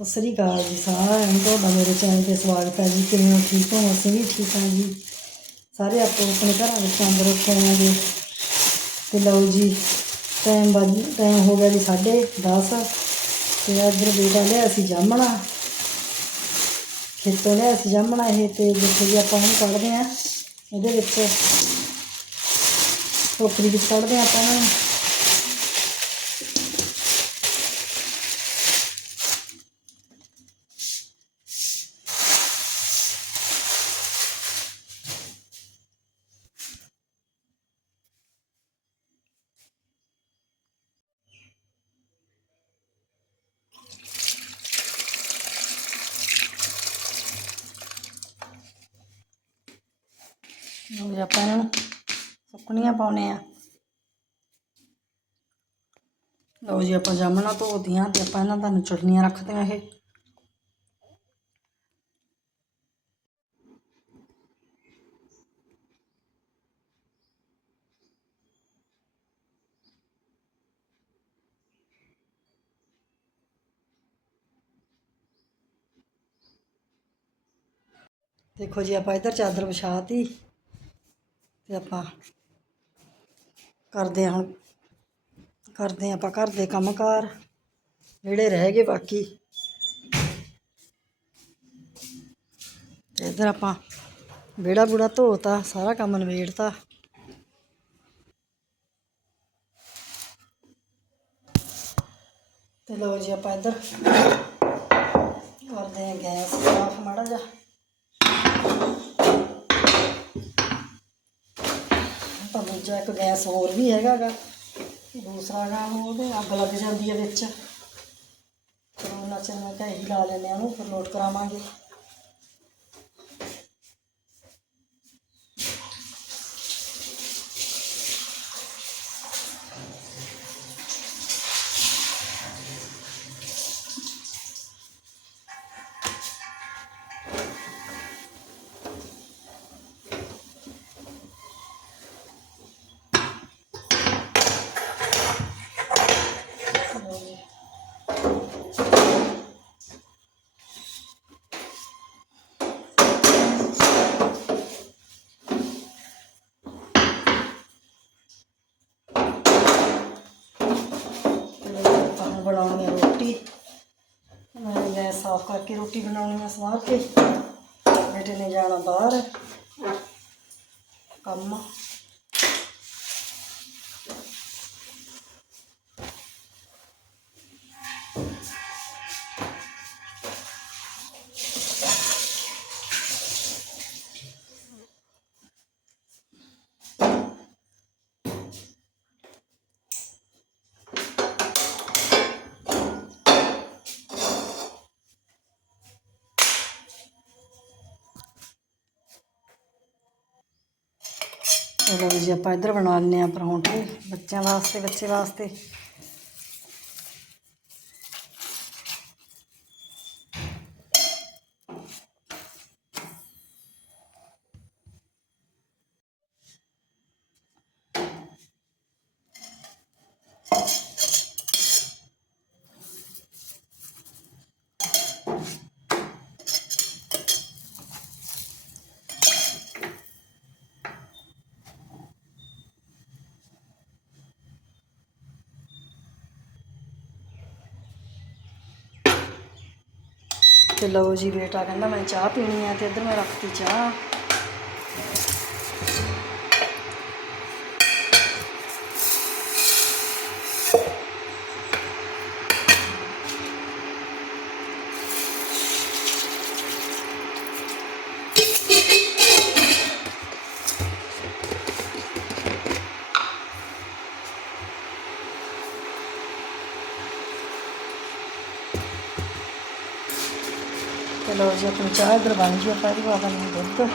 ਸਤਿ ਸ੍ਰੀ ਅਕਾਲ ਜੀ ਸਾਰਿਆਂ ਨੂੰ। ਤੁਹਾਡਾ ਮੇਰੇ ਚੈਨਲ ਤੇ ਸਵਾਗਤ ਹੈ ਜੀ। ਕਿਵੇਂ ਹੋ? ਠੀਕ ਹੋ? ਅਸੀਂ ਵੀ ਠੀਕ ਹਾਂ ਜੀ। ਸਾਰੇ ਆਪੋ ਆਪਣੇ ਘਰਾਂ ਵਿੱਚ ਤੰਦਰੁਸਤ ਹੋਵਾਂਗੇ ਤੇ ਲਓ ਜੀ, ਟਾਈਮ ਬਾਜੀ ਟਾਈਮ ਹੋ ਗਿਆ ਜੀ 10:30 ਤੇ ਇੱਧਰ ਬੇਟਾ ਲਿਆ ਅਸੀਂ ਜਾਮਣਾ। ਖੇਤੋਂ ਲਿਆ ਅਸੀਂ ਜਾਮਣਾ ਇਹ ਤੇ ਦੇਖੋ ਜੀ ਆਪਾਂ ਹੁਣ ਕੱਢਦੇ ਆ ਇਹਦੇ ਵਿੱਚ ਟੋਕਰੀ ਵਿੱਚ ਕੱਢਦੇ ਆ ਆਪਾਂ ਇਹਨਾਂ ਨੂੰ। ਲਓ ਜੀ ਆਪਾਂ ਇਹਨਾਂ ਨੂੰ ਸੁੱਕਣੀਆਂ ਪਾਉਣੇ ਆ। ਲਓ ਜੀ, ਆਪਾਂ ਜਾਮਣਾ ਧੋਤੀਆਂ ਤੇ ਆਪਾਂ ਇਹਨਾਂ ਦਾ ਚਟਨੀਆਂ ਰੱਖਦੇ ਆ ਇਹ। ਦੇਖੋ ਜੀ, ਆਪਾਂ ਇੱਧਰ ਚਾਦਰ ਵਿਛਾਤੀ। ਤੇ ਆਪਾਂ ਕਰਦੇ ਹਾਂ ਹੁਣ, ਕਰਦੇ ਹਾਂ ਆਪਾਂ ਘਰ ਦੇ ਕੰਮਕਾਰ, ਜਿਹੜੇ ਰਹਿ ਗਏ ਬਾਕੀ। ਤੇ ਇੱਧਰ ਆਪਾਂ ਵਿਹੜਾ ਬੂੜਾ ਧੋਤਾ, ਸਾਰਾ ਕੰਮ ਨਵੇੜਤਾ ਤੇ ਲਓ ਜੀ ਆਪਾਂ ਇੱਧਰ ਕਰਦੇ ਹਾਂ ਗੈਸ, ਸਾਫ਼ ਮਾੜਾ ਜਿਹਾ। ਤਾਂ ਦੂਜਾ ਇੱਕ ਗੈਸ ਹੋਰ ਵੀ ਹੈਗਾ ਗਾ ਦੂਸਰਾ ਗਾ ਉਹਦੇ ਅੱਗ ਲੱਗ ਜਾਂਦੀ ਹੈ ਵਿੱਚ। ਫਿਰ ਉਹਨਾਂ ਚ ਮੈਂ ਕਿਹਾ ਇਹੀ ਲਾ ਲੈਂਦੇ ਹਾਂ ਉਹਨੂੰ, ਫਿਰ ਲੋਟ ਕਰਾਵਾਂਗੇ ਲਓ ਜੀ ਚਲੋ ਜੀ, ਆਪਾਂ ਹੁਣ ਬਣਾਉਣੀ ਹੈ ਰੋਟੀ। ਮੈਂ ਗੈਸ ਸਾਫ਼ ਕਰਕੇ ਰੋਟੀ ਬਣਾਉਣੀ ਹੈ ਸਵਾਰ ਕੇ। ਬੇਟੇ ਨੇ ਜਾਣਾ ਬਾਹਰ। ਕੰਮ। ਚਲੋ ਜੀ ਆਪਾਂ ਇੱਧਰ ਬਣਾ ਲੈਂਦੇ ਹਾਂ ਪਰੌਂਠੇ ਬੱਚਿਆਂ ਵਾਸਤੇ ਬੱਚੇ ਵਾਸਤੇ। ਤੇ ਲਓ ਜੀ ਬੇਟਾ ਕਹਿੰਦਾ ਮੈਂ ਚਾਹ ਪੀਣੀ ਆ ਤੇ ਇੱਧਰ ਮੈਂ ਰੱਖਤੀ ਚਾਹ। ਚਲੋ ਲਓ ਜੀ ਆਪਣੀ ਚਾਹ ਇੱਧਰ ਬਣ ਗਈ ਆਪਾਂ ਇਹਦੇ ਬਾਅਦ ਨੂੰ ਦੁੱਧ।